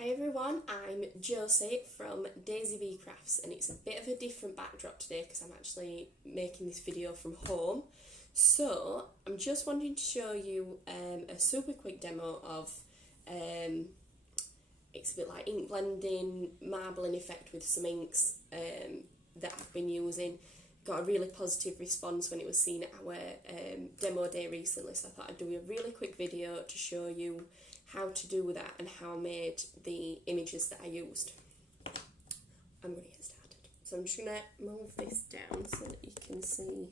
Hi everyone, I'm Josie from Daisy Bee Crafts, and it's a bit of a different backdrop today because I'm actually making this video from home. So I'm just wanting to show you a super quick demo of it's a bit like ink blending, marbling effect with some inks that I've been using. Got a really positive response when it was seen at our demo day recently, so I thought I'd do a really quick video to show you how to do that and how I made the images that I used. I'm going to get started. So I'm just going to move this down so that you can see,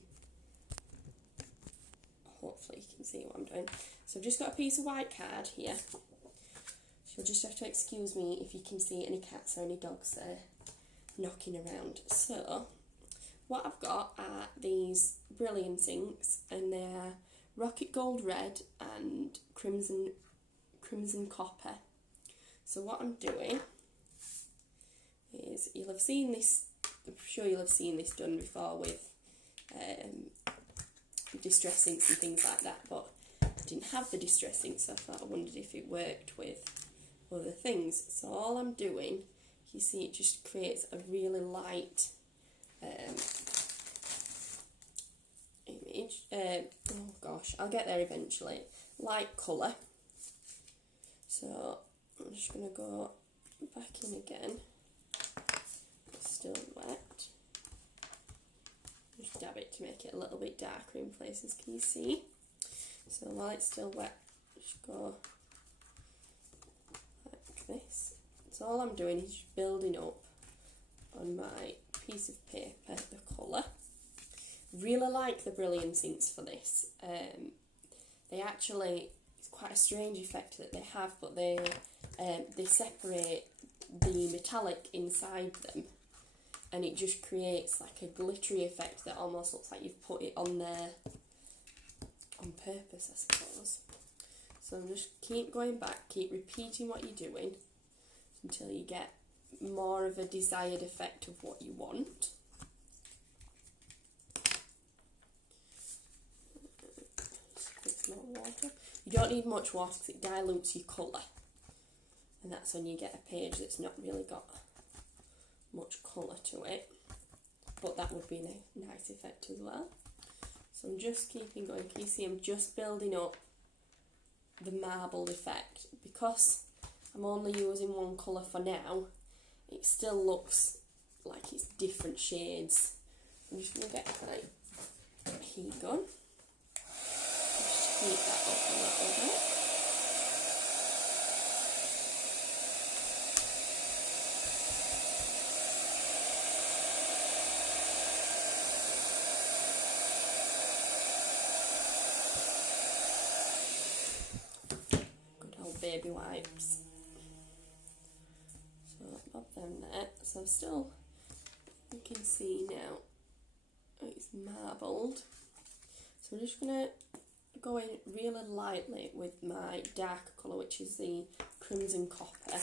hopefully you can see what I'm doing. So I've just got a piece of white card here. So you'll just have to excuse me if you can see any cats or any dogs there knocking around. So what I've got are these brilliance inks, and they're rocket gold red and crimson copper. So what I'm doing is, you'll have seen this, I'm sure you'll have seen this done before with distress inks and things like that, but I didn't have the distress ink, so I thought I wondered if it worked with other things. So all I'm doing, you see, it just creates a really light image. Oh gosh, I'll get there eventually. Light colour. So I'm just going to go back in again. It's still wet. Just dab it to make it a little bit darker in places, can you see? So while it's still wet, just go like this. So all I'm doing is just building up on my piece of paper the colour. Really like the brilliance inks for this. They actually, it's quite a strange effect that they have, but they separate the metallic inside them, and it just creates like a glittery effect that almost looks like you've put it on there on purpose, I suppose. So I'm just keep going back, keep repeating what you're doing until you get more of a desired effect of what you want. More water. You don't need much water because it dilutes your colour, and that's when you get a page that's not really got much colour to it, but that would be a nice effect as well. So I'm just keeping going. Can you see I'm just building up the marbled effect? Because I'm only using one colour for now, it still looks like it's different shades. I'm just going to get my heat gun. Heat that up a little bit. Good old baby wipes. So pop them there. So still, you can see now it's marbled. So I'm just going to go in really lightly with my darker colour, which is the crimson copper.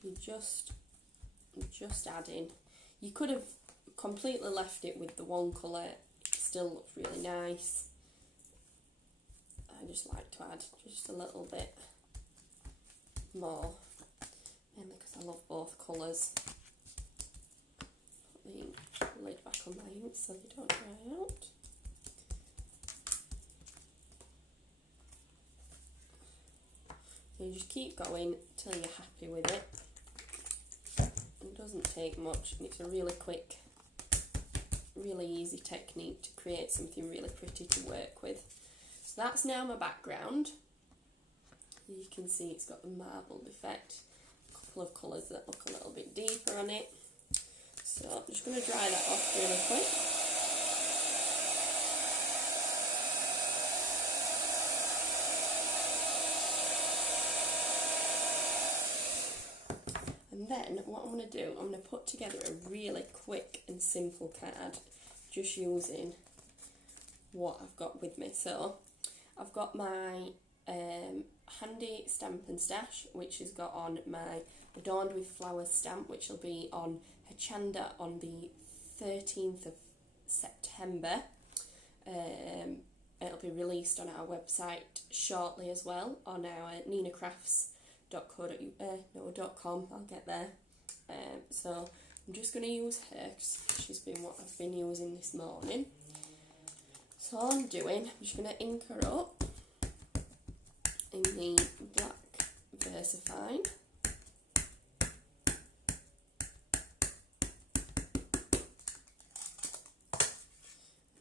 So you just add in. You could have completely left it with the one colour, it still looks really nice. I just like to add just a little bit more, mainly because I love both colours. Put the lid back on my ink so they don't dry out. So you just keep going till you're happy with it. It doesn't take much, and it's a really quick, really easy technique to create something really pretty to work with. So that's now my background. You can see it's got the marbled effect. A couple of colours that look a little bit deeper on it. So I'm just going to dry that off really quick. And then what I'm going to do, I'm going to put together a really quick and simple card just using what I've got with me. So I've got my handy stamp and stash, which has got on my Adorned with Flowers stamp, which will be on Hachanda on the 13th of September. It'll be released on our website shortly as well, on our ninacrafts.com. I'll get there. So I'm just going to use her because she's been what I've been using this morning. So all I'm doing, I'm just going to ink her up in the black VersaFine.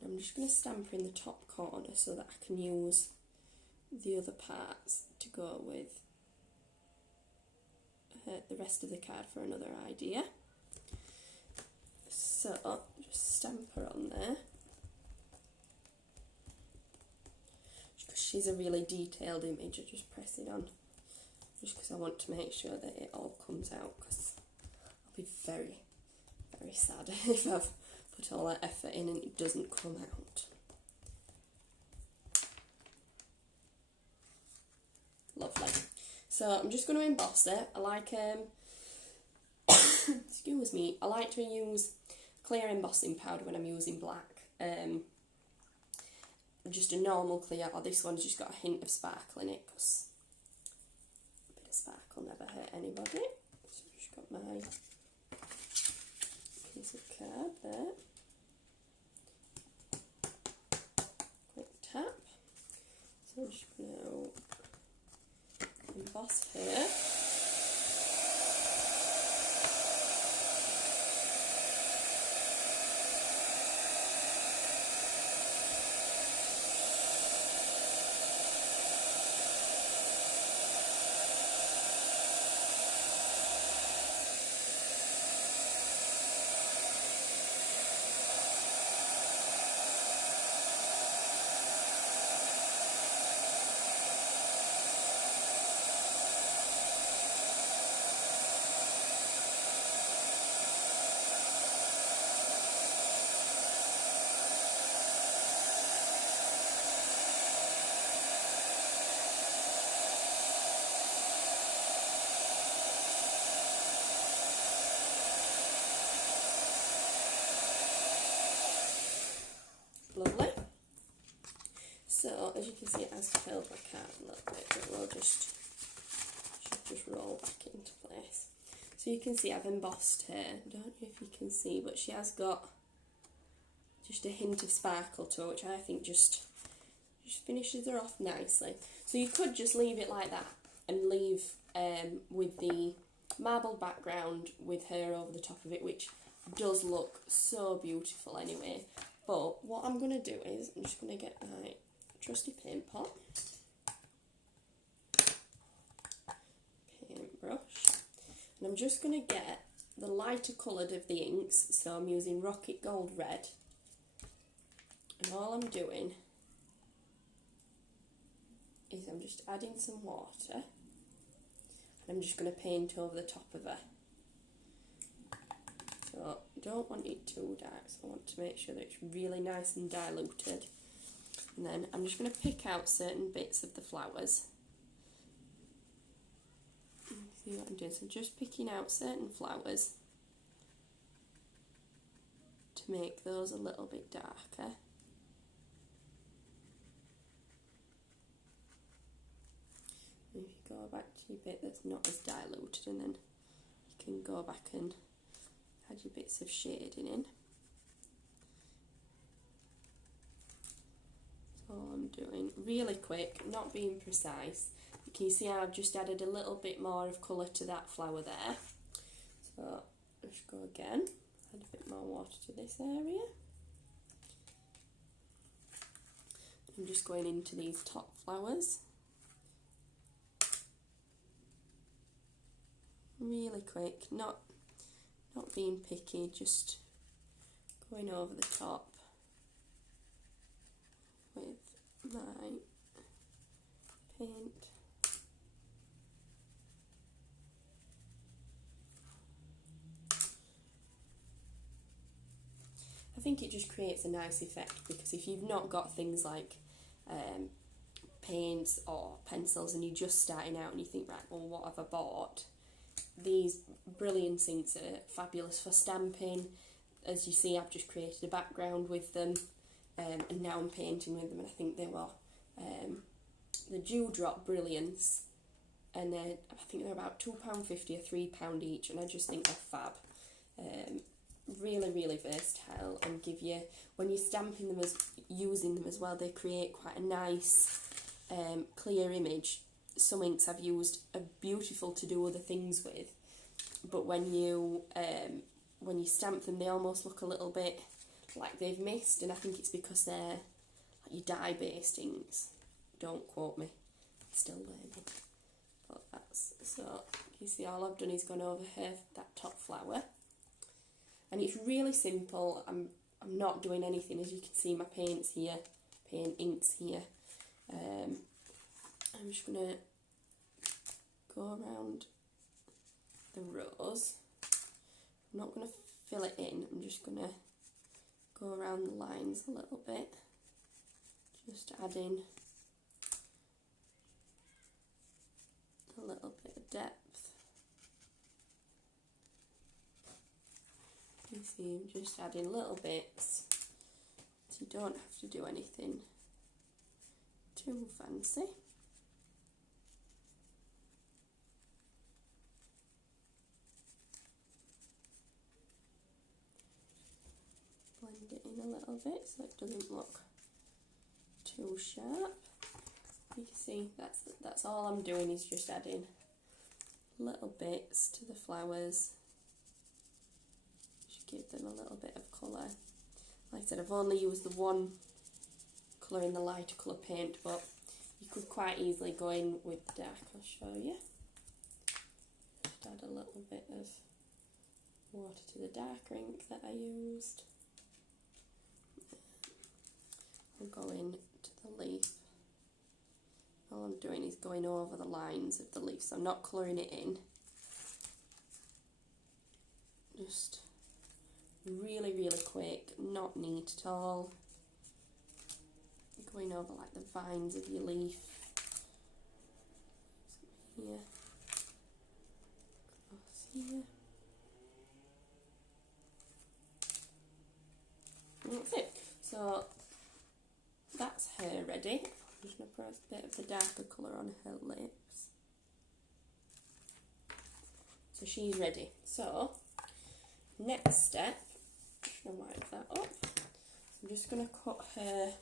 I'm just going to stamp her in the top corner so that I can use the other parts to go with the rest of the card for another idea. So just stamp her on there. Because she's a really detailed image, I just press it on. Just because I want to make sure that it all comes out, because I'll be very, very sad if I've put all that effort in and it doesn't come out. Lovely. So I'm just going to emboss it. I like, excuse me, I like to use clear embossing powder when I'm using black. Just a normal clear, or this one's just got a hint of sparkle in it, because a bit of sparkle never hurt anybody. So I've just got my piece of card there. Quick tap. So I'm just going to emboss here. Lovely. So as you can see, it has curled my card a little bit, but we'll just roll back into place. So you can see I've embossed her. I don't know if you can see, but she has got just a hint of sparkle to her, which I think just finishes her off nicely. So you could just leave it like that and leave with the marble background with her over the top of it, which does look so beautiful anyway. But what I'm going to do is I'm just going to get my trusty paint pot, paintbrush, and I'm just going to get the lighter coloured of the inks. So I'm using Rocket Gold Red, and all I'm doing is I'm just adding some water, and I'm just going to paint over the top of her. So I don't want it too dark, so I want to make sure that it's really nice and diluted. And then I'm just going to pick out certain bits of the flowers. See what I'm doing? So just picking out certain flowers to make those a little bit darker. And if you go back to your bit that's not as diluted, and then you can go back and add your bits of shading in. That's all I'm doing. Really quick, not being precise. You can see how I've just added a little bit more of colour to that flower there. So let's go again. Add a bit more water to this area. I'm just going into these top flowers. Really quick, not being picky, just going over the top with my paint. I think it just creates a nice effect, because if you've not got things like paints or pencils and you're just starting out and you think, right, well, what have I bought? These Brilliance inks are fabulous for stamping. As you see, I've just created a background with them, and now I'm painting with them, and I think they were the Dewdrop Brilliance, and I think they're about £2.50 or £3 each, and I just think they're fab. Really, really versatile, and give you, when you're stamping them, using them as well, they create quite a nice clear image. Some inks I've used are beautiful to do other things with, but when you stamp them, they almost look a little bit like they've missed, and I think it's because they're like your dye-based inks. Don't quote me, still learning. But that's, so you see, all I've done is gone over here that top flower, and it's really simple. I'm not doing anything, as you can see, my paints here, paint inks here. I'm just gonna go around the rose. I'm not gonna fill it in, I'm just gonna go around the lines a little bit, just adding a little bit of depth. You see, I'm just adding little bits, so you don't have to do anything too fancy. Blend it in a little bit so it doesn't look too sharp. You can see that's all I'm doing, is just adding little bits to the flowers. Just give them a little bit of colour. Like I said, I've only used the one colour in the lighter colour paint, but you could quite easily go in with the dark. I'll show you. Just add a little bit of water to the darker ink that I used. I'll go in to the leaf. All I'm doing is going over the lines of the leaf, so I'm not colouring it in. Just really, really quick, not neat at all. Going over like the vines of your leaf. Here. Across here. And that's it. So that's her ready. I'm just going to put a bit of the darker colour on her lips. So she's ready. So, next step, I'm going to wipe that up. So I'm just going to cut her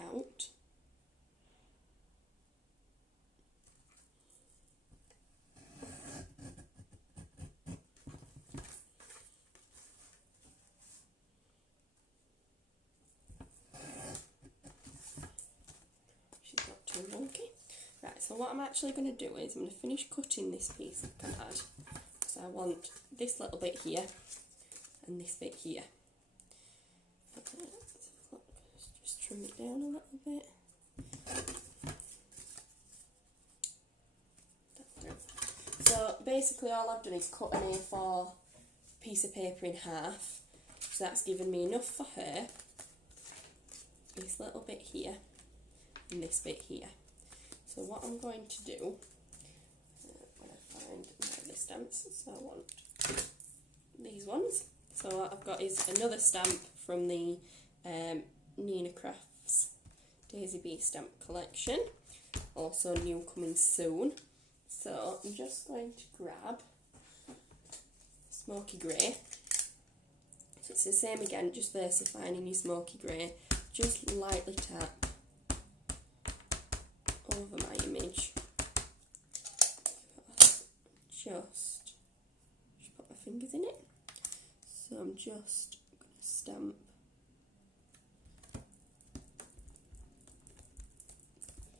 out. Wonky. Right, so what I'm actually going to do is I'm going to finish cutting this piece of card. So I want this little bit here and this bit here. Just trim it down a little bit. So basically all I've done is cut an A4 piece of paper in half. So that's given me enough for her. This little bit here. And this bit here. So what I'm going to do, when I find my stamps, so I want these ones. So what I've got is another stamp from the Nina Crafts Daisy Bee stamp collection, also new coming soon. So I'm just going to grab Smoky Grey. So it's the same again, just versifying in your Smoky Grey. Just lightly tap over my image. Just put my fingers in it. So I'm just going to stamp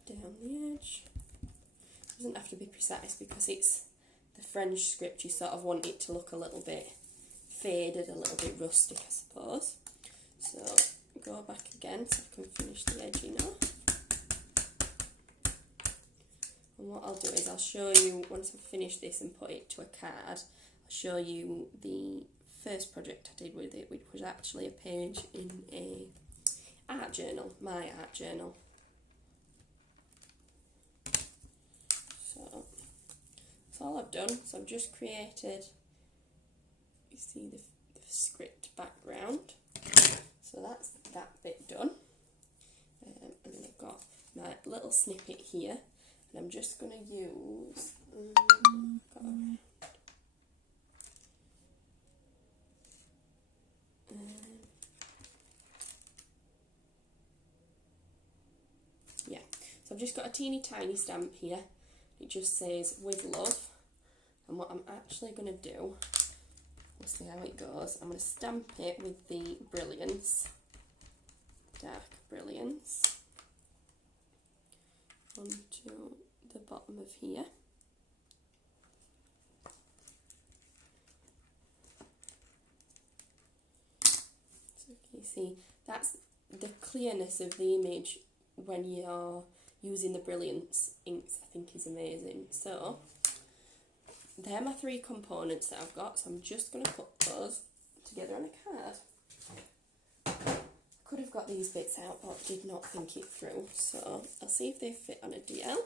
down the edge. It doesn't have to be precise because it's the French script. You sort of want it to look a little bit faded, a little bit rustic, I suppose. So go back again so I can finish the edging off. And what I'll do is I'll show you, once I've finished this and put it to a card, I'll show you the first project I did with it, which was actually a page in a art journal, my art journal. So that's all I've done. So I've just created, you see the script background. So that's that bit done. And then I've got my little snippet here. And I'm just going to use... yeah, so I've just got a teeny tiny stamp here. It just says with love. And what I'm actually going to do, we'll see how it goes. I'm going to stamp it with the Brilliance, dark Brilliance, onto the bottom of here. So you see, that's the clearness of the image when you're using the Brilliance inks, I think is amazing. So they're my three components that I've got, so I'm just going to put those together on a card. Could have got these bits out, but did not think it through, so I'll see if they fit on a DL,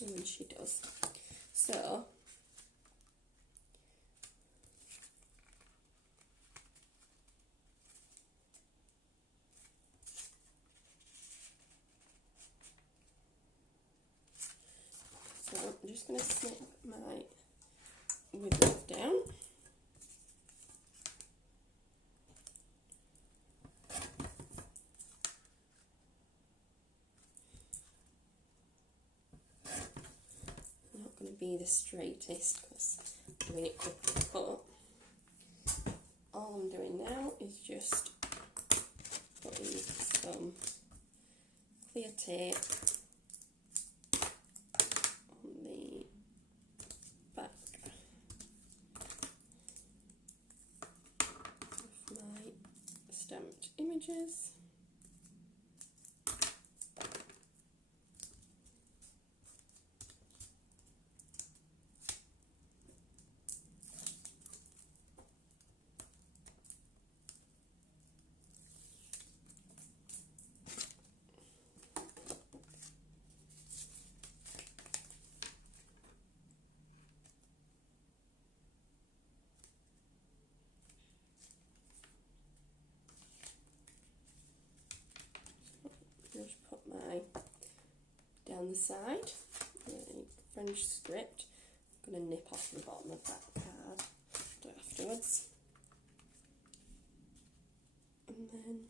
and she does. So I'm just going to snip my with love down. Not going to be the straightest because I'm doing it quickly, but all I'm doing now is just putting some clear tape on the back of my stamped images. Just put my down the side, the French script. I'm going to nip off the bottom of that card afterwards. And then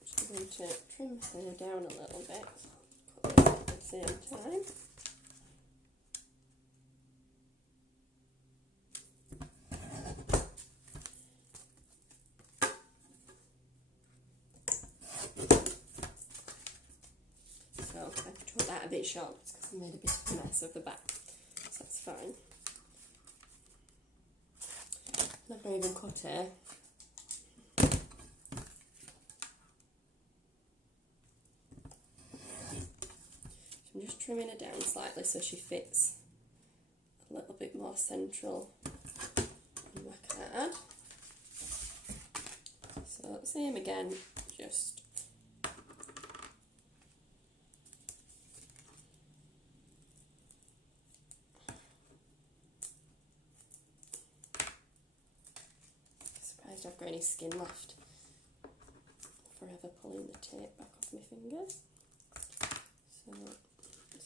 I'm just going to trim her down a little bit, put this at the same time. A bit short because I made a bit of a mess of the back, so that's fine. I've not even cut her. So I'm just trimming her down slightly so she fits a little bit more central on my card. So same again, just I've got any skin left. Forever pulling the tape back off my fingers. So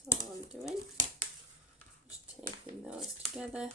that's all I'm doing. Just taping those together.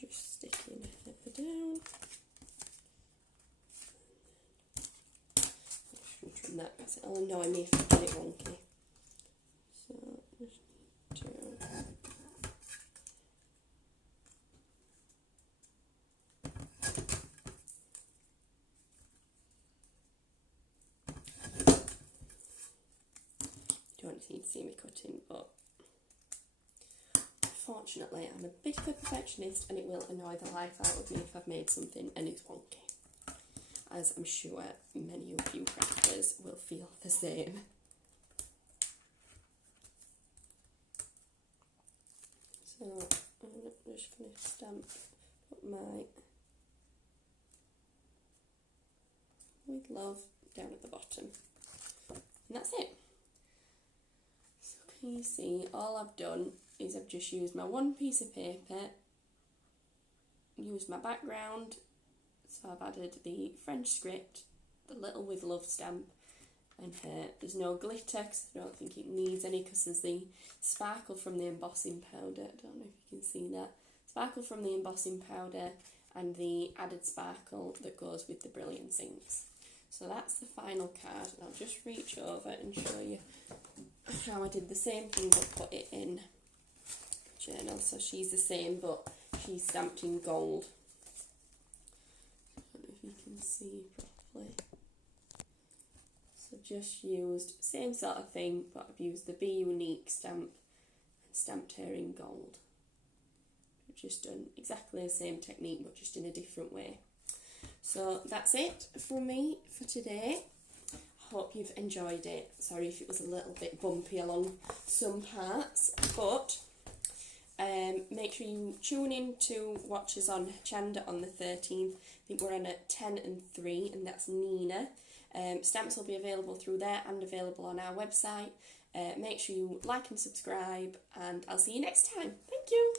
Just sticking it down. I should trim that because it'll annoy me if I get it wonky. So just need to see me cutting, but fortunately I'm a bit of a perfectionist and it will annoy the life out of me if I've made something and it's wonky, as I'm sure many of you crafters will feel the same. So I'm just going to stamp up my with love down at the bottom, and that's it. So can you see, all I've done is I've just used my one piece of paper, used my background, so I've added the French script, the little with love stamp, and there's no glitter because I don't think it needs any, because there's the sparkle from the embossing powder. I don't know if you can see that. Sparkle from the embossing powder and the added sparkle that goes with the brilliance inks. So that's the final card, and I'll just reach over and show you how I did the same thing but put it in journal. So she's the same, but she's stamped in gold. I don't know if you can see properly. So just used same sort of thing, but I've used the Be Unique stamp and stamped her in gold. I've just done exactly the same technique but just in a different way. So that's it from me for today. I hope you've enjoyed it. Sorry if it was a little bit bumpy along some parts, but make sure you tune in to watch us on Chanda on the 13th. I think we're on at 10 and 3, and that's Nina. Stamps will be available through there and available on our website. Make sure you like and subscribe, and I'll see you next time. Thank you.